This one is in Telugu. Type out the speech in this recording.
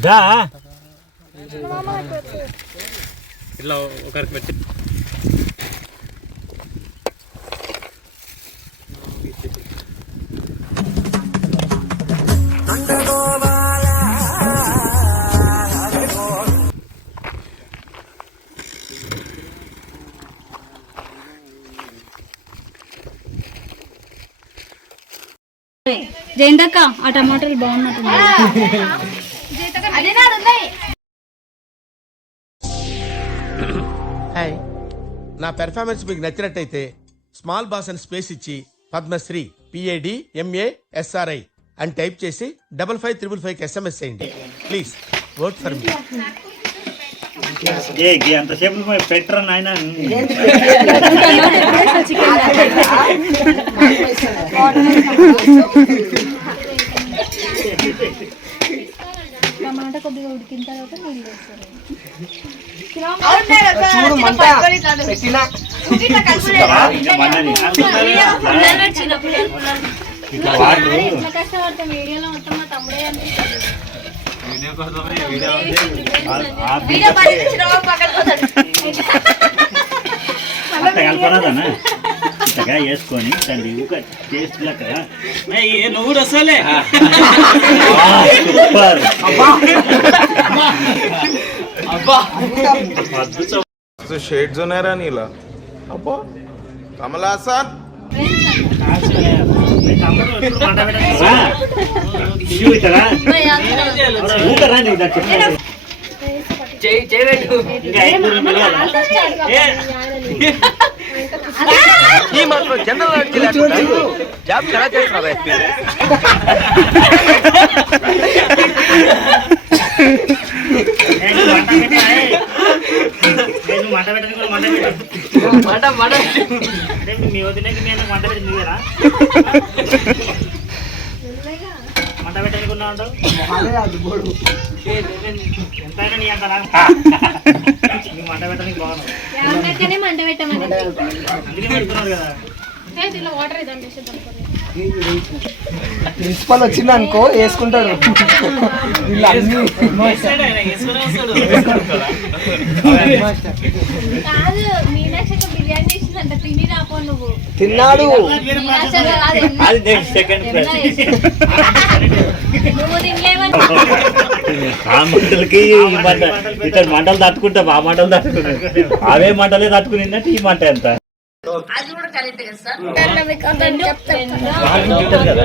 దా. ఇట్లా ఒకరికి పెట్టి జయంతక్క ఆ టమాటాలు బాగున్నట్టున్నాయి హాయ్. నా పెర్ఫార్మెన్స్ మీకు నచ్చినట్టయితే స్మాల్ బాస్ అని స్పేస్ ఇచ్చి పద్మశ్రీ పిఏడి ఎంఏ ఎస్ఆర్ఐ అని టైప్ చేసి double five triple five SMS చేయండి. ప్లీజ్ వర్క్ ఫర్ మీ అంతసేపు పెట్టరా నాయన? టమాటా కొద్దిగా ఉడికిన తర్వాత నీళ్ళు వేస్తారు చూస్తావా? ఇంకా మనని. ఇట్లా వాడు ఎట్లా కష్టపడతాం వీడియోలో మొత్తం మా తమ్ముడే అనిపిస్తుంది ఆ- ఆ బిడ్డ అంత కలపరాదనా మెత్తగా వేసుకొని దాన్ని ఒక టేస్ట్ లెక్కగా నువ్వు రసాలే. సూపర్. షేడ్స్ ఉన్నారా నీలా? అబ్బా. కమలా సార్ చేయండి असा ఊకరా నీవు దానికి చెప్పు. ఇంకా ఐదు నిమిషాలు కదా? ఏ, నువ్వు మంట పెట్టా, పెట్టని కూడా మంట పెట్టు. అదే మీ వదిలేకి మీ మంట పెట్టి నువ్వేనా మంట పెట్టనుకున్నా ఉంటావు ఎంతైనా నీ అంత ఎవరికైతేనే మంట పెట్టమని అందుకే పెడుతున్నాడు కదా ఇలా వాటర్ ఇదండి ప్రిన్సిపల్ వచ్చింది అనుకో వేసుకుంటాడు. వీళ్ళు అన్ని. కాదు మీనాక్షక బిర్యానీ చేసిందంట తిని రాపో నువ్వు. తిన్నాడు. ఆ మంటలకి ఈ మంట ఇక్కడ మంటలు తట్టుకుంటాం ఆ మంటలు తట్టుకుంటాం అవే మంటలే తట్టుకునిందంటే ఈ మంట ఎంత? రెండు వాళ్ళు తింటారు కదా